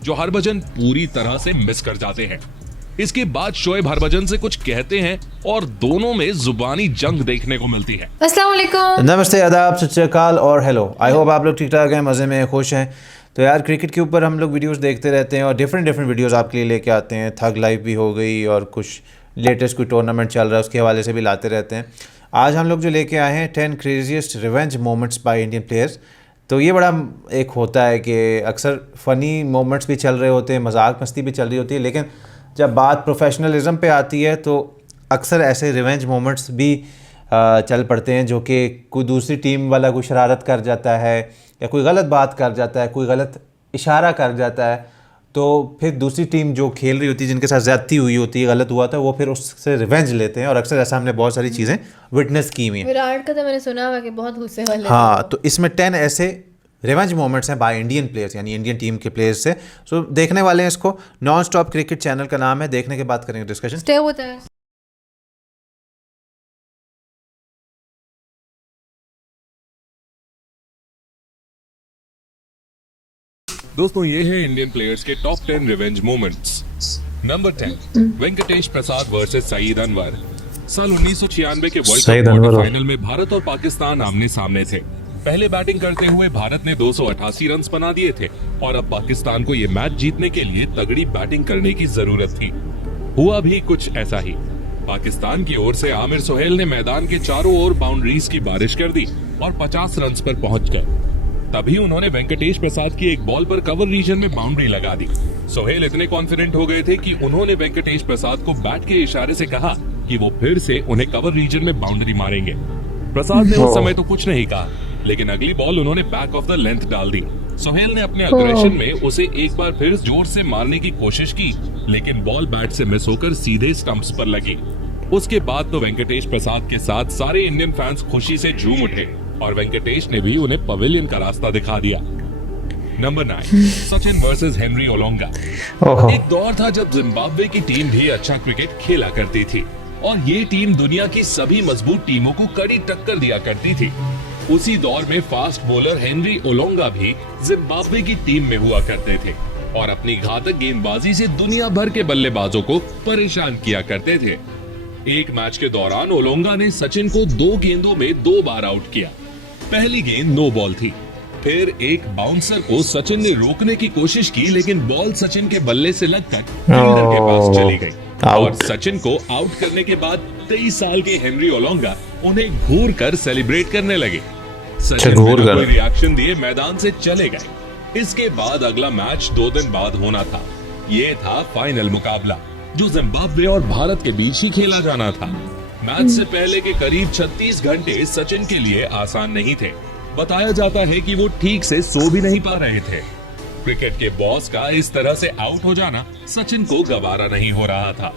जो हरभजन पूरी तरह से मिस कर जाते हैं। इसके बाद शोएब हरभजन से कुछ कहते हैं और दोनों में जुबानी जंग देखने को मिलती है। अस्सलाम वालेकुम, नमस्ते, आदाब, सत श्री अकाल और हेलो। आई होप आप लोग ठीक ठाक हैं, मज़े में, खुश हैं। तो यार क्रिकेट के ऊपर हम लोग वीडियोस देखते रहते हैं और डिफरेंट वीडियोस आपके लिए लेके आते हैं। थग लाइव भी हो गई और कुछ लेटेस्ट कोई टूर्नामेंट चल रहा है उसके हवाले से भी लाते रहते हैं। आज हम लोग जो लेके आए हैं 10 craziest revenge moments by Indian players. तो ये बड़ा एक होता है कि अक्सर फ़नी मोमेंट्स भी चल रहे होते हैं, मजाक मस्ती भी चल रही होती है, लेकिन जब बात प्रोफेशनलिज्म पे आती है तो अक्सर ऐसे रिवेंज मोमेंट्स भी चल पड़ते हैं जो कि कोई दूसरी टीम वाला कोई शरारत कर जाता है या कोई गलत बात कर जाता है, कोई गलत इशारा कर जाता है, तो फिर दूसरी टीम जो खेल रही होती है, जिनके साथ ज़्यादती हुई होती है, गलत हुआ था, वो फिर उससे रिवेंज लेते हैं। और अक्सर ऐसा हमने बहुत सारी चीज़ें विटनेस की हुई हैं। विराट का तो मैंने सुना हुआ कि बहुत गुस्से वाले। हाँ, तो इसमें 10 ऐसे रिवेंज मोमेंट्स हैं बाय इंडियन प्लेयर्स, यानी इंडियन टीम के प्लेयर्स से। सो देखने वाले हैं इसको। नॉन स्टॉप क्रिकेट चैनल का नाम है, देखने के बाद करेंगे डिस्कशन। Stay with us. दोस्तों, ये है इंडियन प्लेयर्स के top 10 revenge moments. Number 10, Venkatesh Prasad versus Saeed Anwar. साल 1996 के वर्ल्ड कप क्वार्टर फाइनल में भारत और पाकिस्तान आमने सामने थे। पहले बैटिंग करते हुए भारत ने 288 रन बना दिए थे और अब पाकिस्तान को ये मैच जीतने के लिए तगड़ी बैटिंग करने की जरूरत थी। हुआ भी कुछ ऐसा ही। पाकिस्तान की ओर से आमिर सोहेल ने मैदान के चारों ओर बाउंड्रीज की बारिश कर दी और 50 रन पर पहुंच गए। तभी उन्होंने वेंकटेश प्रसाद की एक बॉल पर कवर रीजन में बाउंड्री लगा दी। सोहेल इतने कॉन्फिडेंट हो गए थे कि उन्होंने वेंकटेश प्रसाद को बैट के इशारे से कहा कि वो फिर से उन्हें कवर रीजन में बाउंड्री मारेंगे। प्रसाद ने उस समय तो कुछ नहीं कहा, लेकिन अगली बॉल उन्होंने बैक ऑफ द लेंथ डाल दी। सोहेल ने अपने अग्रेशन में उसे एक बार फिर जोर से मारने की कोशिश की, लेकिन बॉल बैट से मिस होकर सीधे स्टंप्स पर लगी। उसके बाद तो वेंकटेश प्रसाद के साथ सारे इंडियन फैंस खुशी से झूम उठे और वेंकटेश ने भी उन्हें पवेलियन का रास्ता दिखा दिया। Number 9, Sachin versus Henry Olonga. एक दौर था जब जिम्बाब्वे की टीम भी अच्छा क्रिकेट खेला करती थी और ये टीम दुनिया की सभी मजबूत टीमों को कड़ी टक्कर दिया करती थी। उसी दौर में फास्ट बॉलर हेनरी ओलोंगा भी जिम्बाब्वे की टीम में हुआ करते थे और अपनी घातक गेंदबाजी से दुनिया भर के बल्लेबाजों को परेशान किया करते थे। एक मैच के दौरान ओलोंगा ने सचिन को 2 गेंदों में 2 बार आउट किया। पहली गेंद नो बॉल थी। फिर एक बाउंसर को सचिन ने रोकने की कोशिश की, लेकिन बॉल सचिन के बल्ले से लगकर फील्डर के पास चली गई और सचिन को आउट करने के बाद 23 साल के हेनरी ओलोंगा उन्हें घूर कर सेलिब्रेट करने लगे। सचिन बिना कोई रिएक्शन दिए मैदान से चले गए। इसके बाद अगला मैच 2 दिन बाद होना था। ये था फाइनल मुकाबला जो जिम्बाब्वे और भारत के बीच ही खेला जाना था। मैच से पहले के करीब 36 घंटे सचिन के लिए आसान नहीं थे। बताया जाता है कि वो ठीक से सो भी नहीं पा रहे थे। क्रिकेट के बॉस का इस तरह से आउट हो जाना सचिन को गवारा नहीं हो रहा था।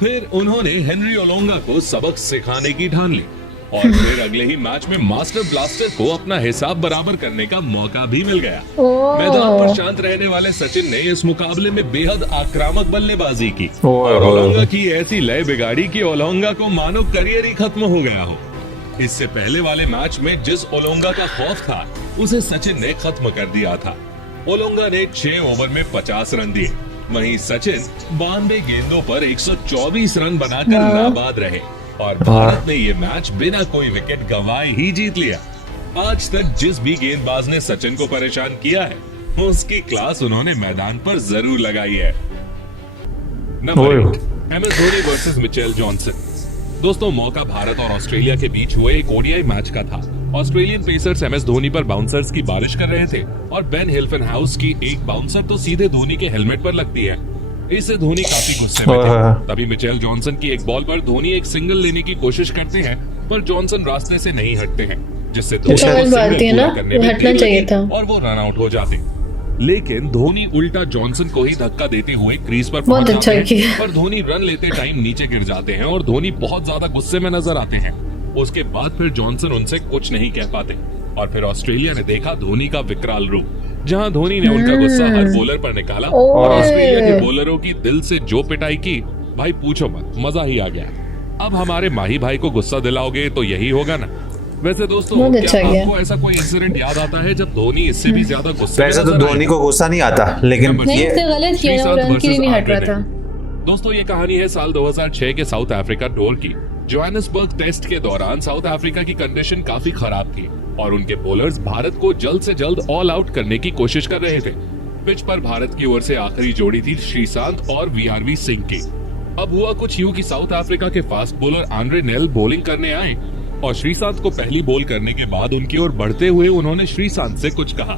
फिर उन्होंने हेनरी ओलोंगा को सबक सिखाने की ठान ली और फिर अगले ही मैच में मास्टर ब्लास्टर को अपना हिसाब बराबर करने का मौका भी मिल गया। मैदान पर शांत रहने वाले सचिन ने इस मुकाबले में बेहद आक्रामक बल्लेबाजी की और ओलोंगा की ऐसी लय बिगाड़ी कि ओलोंगा को मानो करियर ही खत्म हो गया हो। इससे पहले वाले मैच में जिस ओलोंगा का खौफ था उसे सचिन ने खत्म कर दिया था। ओलोंगा ने 6 ओवर में 50 रन दिए, वहीं सचिन 92 गेंदों पर 124 रन बनाकर नाबाद रहे और भारत ने ये मैच बिना कोई विकेट गंवाए ही जीत लिया। आज तक जिस भी गेंदबाज ने सचिन को परेशान किया है उसकी क्लास उन्होंने मैदान पर जरूर लगाई है। Number 8, MS Dhoni versus Mitchell Johnson. दोस्तों, मौका भारत और ऑस्ट्रेलिया के बीच हुए एक ओडीआई मैच का था। ऑस्ट्रेलियन पेसर्स एमएस धोनी पर बाउंसर्स की बारिश कर रहे थे और बेन हिल्फेनहाउस की एक बाउंसर तो सीधे धोनी के हेलमेट पर लगती है। इससे धोनी काफी गुस्से में थे। तभी मिचेल जॉनसन की एक बॉल पर धोनी एक सिंगल लेने की कोशिश करते हैं, पर जॉनसन रास्ते से नहीं हटते हैं, जिससे धोनी को सिंगल पूरा करने में देर लगी और वो रन आउट हो जाते। लेकिन धोनी उल्टा जॉनसन को ही धक्का देते हुए क्रीज पर पहुंच जाते हैं, पर धोनी रन लेते टाइम नीचे गिर जाते हैं और धोनी बहुत ज्यादा गुस्से में नजर आते हैं। उसके बाद फिर जॉनसन उनसे कुछ नहीं कह पाते और फिर ऑस्ट्रेलिया ने देखा धोनी का विकराल रूप, जहां धोनी ने उनका गुस्सा हर बॉलर पर निकाला और ऑस्ट्रेलिया के बॉलरों की दिल से जो पिटाई की, भाई पूछो मत, मजा ही आ गया। अब हमारे माही भाई को गुस्सा दिलाओगे तो यही होगा ना। वैसे दोस्तों बहुत क्या अच्छा किया। आपको ऐसा कोई इंसिडेंट याद आता है जब धोनी इससे भी ज्यादा गुस्से में वैसे तो नजर आए? धोनी को गुस्सा नहीं आता, लेकिन नहीं, नहीं, ये उसने गलत किया ना, वो श्रीशांत रन के लिए नहीं हट रहा versus था। आर्गेनिक। दोस्तों ये कहानी है साल 2006 के साउथ अफ्रीका टूर की। जोहानिसबर्ग टेस्ट के दौरान साउथ अफ्रीका की कंडीशन काफी खराब थी और उनके बॉलर्स भारत को जल्द से जल्द ऑल आउट करने की कोशिश कर रहे थे। पिच पर भारत की ओर से आखिरी जोड़ी थी श्रीशांत और वीआरवी सिंह की। अब हुआ कुछ यूं कि साउथ अफ्रीका के fast bowler Andre nail bowling करने आए और श्रीशांत को पहली बॉल करने के बाद उनकी ओर बढ़ते हुए उन्होंने श्रीशांत से कुछ कहा।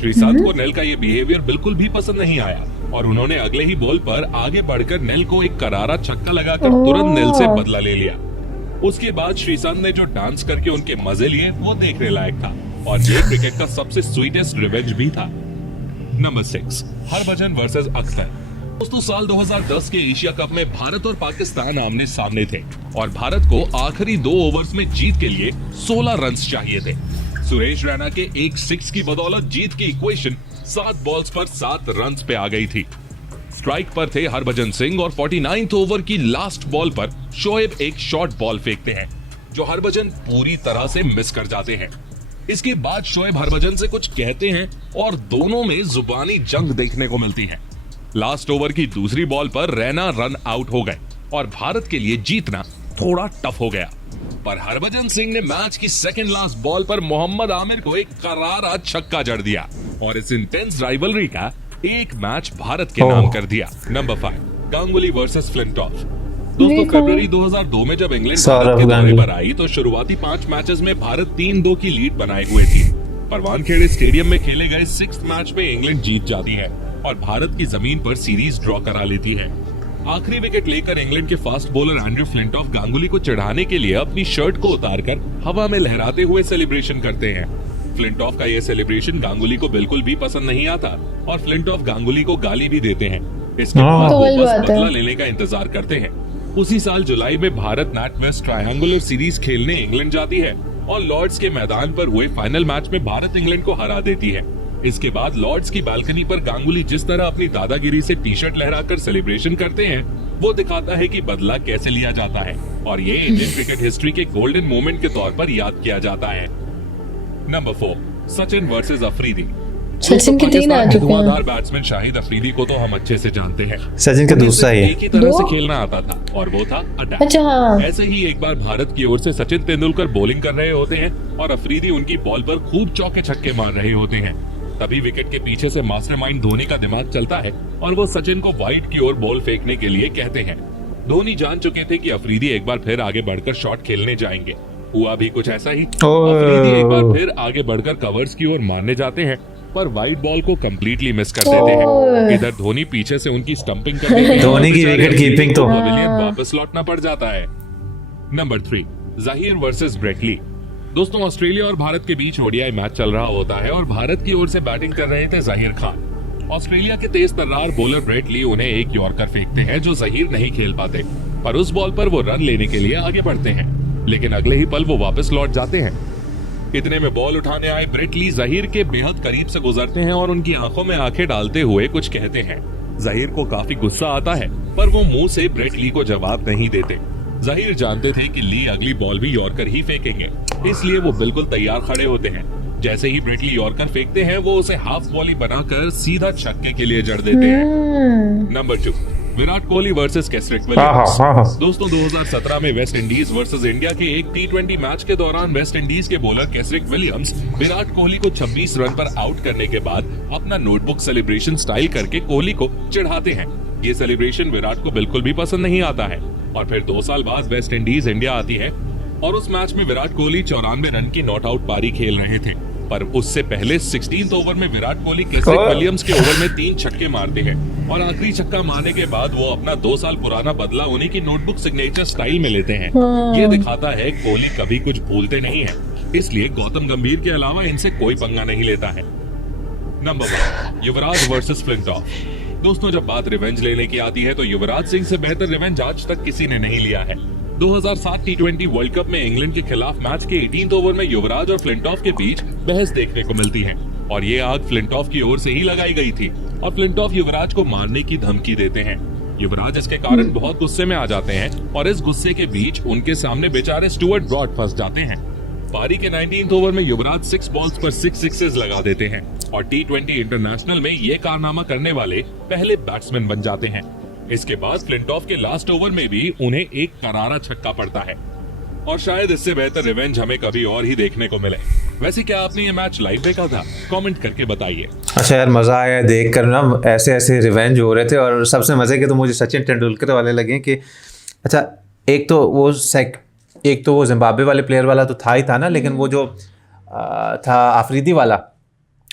श्रीशांत को नेल का ये बिहेवियर बिल्कुल भी पसंद नहीं आया और उन्होंने अगले ही बॉल पर आगे बढ़कर नेल को एक करारा छक्का लगाकर तुरंत नेल से बदला ले लिया। उसके बाद श्रीशांत ने जो डांस करके उनके मजे लिए वो देखने लायक था और ये क्रिकेट का सबसे स्वीटेस्ट रिवेंज भी था। Number 6, Harbhajan versus Akhtar. दोस्तों साल 2010 के एशिया कप में भारत और पाकिस्तान आमने सामने थे और भारत को आखिरी 2 ओवर्स में जीत के लिए 16 रन्स चाहिए थे। सुरेश रैना के एक 6 की बदौलत जीत की इक्वेशन 7 बॉल्स पर 7 रन्स पे आ गई थी। स्ट्राइक पर थे हरभजन सिंह और 49th ओवर की लास्ट बॉल पर शोएब एक शॉर्ट बॉल फेंकते हैं जो हरभजन पूरी तरह से मिस कर जाते हैं। इसके बाद शोएब हरभजन से कुछ कहते हैं और दोनों में जुबानी जंग देखने को मिलती है। लास्ट ओवर की दूसरी बॉल पर रैना रन आउट हो गए और भारत के लिए जीतना थोड़ा टफ हो गया, पर हरभजन सिंह ने मैच की सेकंड लास्ट बॉल पर मोहम्मद आमिर को एक करारा छक्का जड़ दिया और इस इंटेंस राइवलरी का एक मैच भारत के नाम कर दिया। Number 5, Ganguly versus Flintoff. दोस्तों फरवरी 2002 में जब इंग्लैंड भारत के दौरे पर आई तो शुरुआती 5 मैचेस में भारत 3-2 की लीड बनाए हुए थी। परवानखेड़े स्टेडियम में खेले गए 6th मैच में इंग्लैंड जीत जाती है और भारत की जमीन पर सीरीज ड्रॉ करा लेती है। आखिरी विकेट लेकर इंग्लैंड के fast bowler Andrew Flintoff Ganguly को चिढ़ाने के लिए अपनी शर्ट को उतारकर हवा में लहराते हुए सेलिब्रेशन करते हैं। फ्लिंटॉफ का यह सेलिब्रेशन गांगुली को बिल्कुल भी पसंद नहीं आता और फ्लिंटॉफ गांगुली को गाली भी देते हैं। इसके बाद वो बस बदला लेने का इंतजार करते हैं। उसी साल जुलाई में भारत नॉर्थ-वेस्ट ट्रायंगुलर सीरीज खेलने इंग्लैंड जाती है और लॉर्ड्स के मैदान पर हुए फाइनल मैच में भारत इंग्लैंड को हरा देती है। इसके बाद लॉर्ड्स की बालकनी पर गांगुली जिस तरह अपनी दादागिरी से टी-शर्ट लहराकर सेलिब्रेशन करते हैं वो दिखाता है कि बदला कैसे लिया जाता है और ये इंडियन क्रिकेट हिस्ट्री के गोल्डन मोमेंट के तौर पर याद किया जाता है। Number 4, Sachin versus Afridi. सचिन के 3 आ चुके हैं। धुआंधार बैट्समैन शाहिद अफरीदी को तो हम अच्छे से जानते हैं। सचिन का दूसरा ही एक ही तरह से खेलना आता था और वो था अटैक। अच्छा हाँ। ऐसे ही एक बार भारत की ओर से सचिन तेंदुलकर बॉलिंग कर रहे होते हैं और अफरीदी उनकी बॉल पर खूब चौके छक्के मार रहे होते हैं। तभी विकेट के पीछे से मास्टरमाइंड धोनी का दिमाग चलता है और वो सचिन को वाइड की ओर बॉल फेंकने के लिए कहते हैं। धोनी जान चुके थे कि अफरीदी एक बार फिर आगे बढ़कर शॉट खेलने जाएंगे। हुआ भी कुछ ऐसा ही। अफरीदी एक बार फिर आगे बढ़कर कवर्स की ओर मारने जाते हैं पर वाइड बॉल को कंप्लीटली मिस कर देते हैं। इधर धोनी पीछे से उनकी स्टंपिंग करते हैं। धोनी की विकेट कीपिंग तो पवेलियन वापस लौटना पड़ जाता है। नंबर 3, जाहिर वर्सेस ब्रेट ली। दोस्तों ऑस्ट्रेलिया और भारत के बीच ओडीआई मैच चल रहा होता है और भारत की ओर से बैटिंग कर रहे थे जाहिर खान। ऑस्ट्रेलिया के तेज तर्रार बॉलर ब्रेट ली उन्हें एक यॉर्कर फेंकते हैं जो जाहिर नहीं खेल पाते, पर उस बॉल पर वो रन लेने के लिए आगे बढ़ते हैं, लेकिन अगले ही पल वो वापस लौट जाते हैं। इतने में बॉल उठाने आए ब्रेट ली जाहिर के बेहद करीब से गुजरते हैं और उनकी आंखों में आंखें डालते हुए कुछ कहते हैं। जाहिर को काफी गुस्सा आता है पर वो मुंह से ब्रेट ली को जवाब नहीं देते। जाहिर जानते थे कि ली अगली बॉल भी यॉर्कर ही फेंकेंगे, इसलिए वो बिल्कुल तैयार खड़े होते हैं। जैसे ही ब्रेट ली यॉर्कर फेंकते हैं वो उसे हाफ वॉली बनाकर सीधा छक्के के लिए जड़ देते हैं। Number 2, Virat Kohli versus Kesrick Williams. दोस्तों 2017 में वेस्ट इंडीज वर्सेस इंडिया के एक T20 मैच के दौरान वेस्ट इंडीज के बॉलर केसरिक विलियम्स विराट कोहली को 26 रन पर आउट करने के बाद अपना नोटबुक सेलिब्रेशन स्टाइल करके कोहली को चिढ़ाते हैं। ये सेलिब्रेशन विराट को बिल्कुल भी पसंद नहीं आता है और फिर 2 साल बाद वेस्ट इंडीज इंडिया आती है और उस मैच में विराट कोहली 94 रन की नॉट आउट पारी खेल रहे थे, पर उससे पहले 16th ओवर में विराट कोहली केसरिक विलियम्स के ओवर में 3 छक्के मारते हैं और आखिरी छक्का मारने के बाद वो अपना 2 साल पुराना बदला उन्हीं की नोटबुक सिग्नेचर स्टाइल में लेते हैं। ये दिखाता है कोहली कभी कुछ भूलते नहीं है, इसलिए गौतम गंभीर के अलावा इनसे कोई पंगा नहीं लेता है। नंबर 1, युवराज वर्सेस फ्लिंटॉफ। दोस्तों जब बात रिवेंज लेने की आती है तो युवराज सिंह से बेहतर रिवेंज आज तक किसी ने नहीं लिया है। 2007 T20 वर्ल्ड कप में इंग्लैंड के खिलाफ मैच के 18th ओवर में युवराज और फ्लिंटॉफ के बीच बहस देखने को मिलती है और ये आग फ्लिंटॉफ की ओर से ही लगाई गई थी और फ्लिंटॉफ युवराज को मारने की धमकी देते हैं। युवराज इसके कारण बहुत गुस्से में आ जाते हैं और इस गुस्से के बीच उनके सामने बेचारे स्टुअर्ट ब्रॉड फंस जाते हैं। पारी के 19th ओवर में युवराज 6 बॉल्स पर 6 सिक्सेस लगा देते हैं और T20 इंटरनेशनल में ये कारनामा करने वाले पहले बैट्समैन बन जाते हैं। इसके बाद फ्लिंटॉफ के लास्ट ओवर में भी उन्हें एक करारा छक्का पड़ता है और शायद इससे बेहतर रिवेंज हमें कभी और ही देखने को मिले। वैसे क्या आपने ये मैच लाइव देखा था? कमेंट करके बताइए। अच्छा यार, मज़ा आया देख कर ना, ऐसे ऐसे रिवेंज हो रहे थे। और सबसे मज़े के तो मुझे सचिन तेंदुलकर वाले लगे कि अच्छा, एक तो वो जिम्बाब्वे वाले प्लेयर वाला तो था ही था ना, लेकिन वो जो था अफरीदी वाला,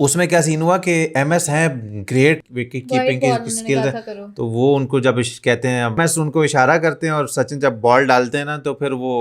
उसमें क्या सीन हुआ कि MS हैं ग्रेट विकेट कीपिंग के स्किल, तो वो उनको जब कहते हैं MS उनको इशारा करते हैं और सचिन जब बॉल डालते हैं ना तो फिर वो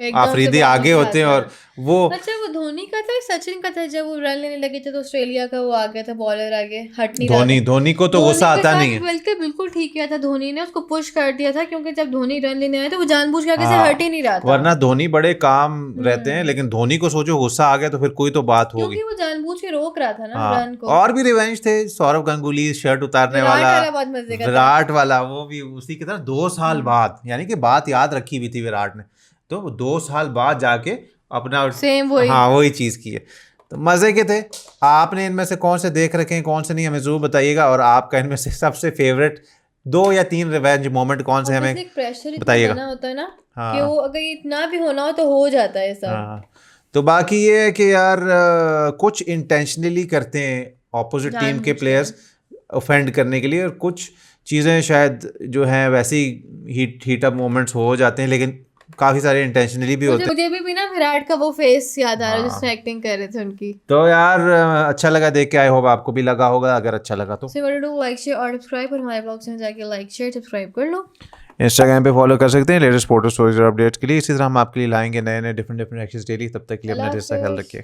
अफरीदी आगे होते हैं और वो अच्छा वो धोनी का था सचिन का था, जब वो रन लेने लगे थे तो ऑस्ट्रेलिया का वो आ गया था बॉलर आगे, हट नहीं धोनी को तो गुस्सा आता नहीं है, बल्कि बिल्कुल ठीक किया था धोनी ने, उसको पुश कर दिया था क्योंकि जब धोनी रन लेने आए तो वो जानबूझ के आगे से हट ही नहीं रहा था। वरना धोनी बड़े काम रहते हैं, लेकिन धोनी को सोचो गुस्सा आ गया तो फिर कोई तो बात होगी, क्योंकि वो जानबूझ के रोक रहा था ना रन को। और भी रिवेंज थे, सौरव गंगुली शर्ट उतारने वाला, विराट वाला, वो भी उसी की तरह 2 साल बाद, यानी कि बात याद रखी हुई थी विराट ने, तो 2 साल बाद जाके अपना सेम वही चीज़ की है। तो मज़े के थे। आपने इनमें से कौन से देख रखे हैं, कौन से नहीं, हमें ज़रूर बताइएगा। और आपका इनमें से सबसे फेवरेट 2 या 3 रिवेंज मोमेंट कौन से हमें बताइएगा। होता है ना कि वो अगर इतना भी होना हो तो हो जाता है सब। तो बाकी ये है कि यार कुछ इंटेंशनली करते हैं ऑपोजिट टीम के प्लेयर्स ऑफेंड करने के लिए, और कुछ चीज़ें शायद जो हैं वैसे ही हीट अप मोमेंट्स हो जाते हैं, लेकिन काफी सारे इंटेंशनली भी होते हैं। मुझे भी ना विराट का वो फेस याद आ रहा है जिसमें एक्टिंग कर रहे थे उनकी। तो यार अच्छा लगा देख के, आई होप आपको भी लगा होगा। अगर अच्छा लगा तो लाइक शेयर और सब्सक्राइब, और हमारे ब्लॉग्स में जाके लाइक शेयर सब्सक्राइब कर लो। इंस्टाग्राम पे फॉलो कर सकते हैं लेटेस्ट फोटो स्टोरीज और अपडेट्स के लिए। इसी तरह हम आपके लिए लाएंगे नए डिफरेंट एक्शंस डेली। तब तक के लिए अपना ख्याल रखिए।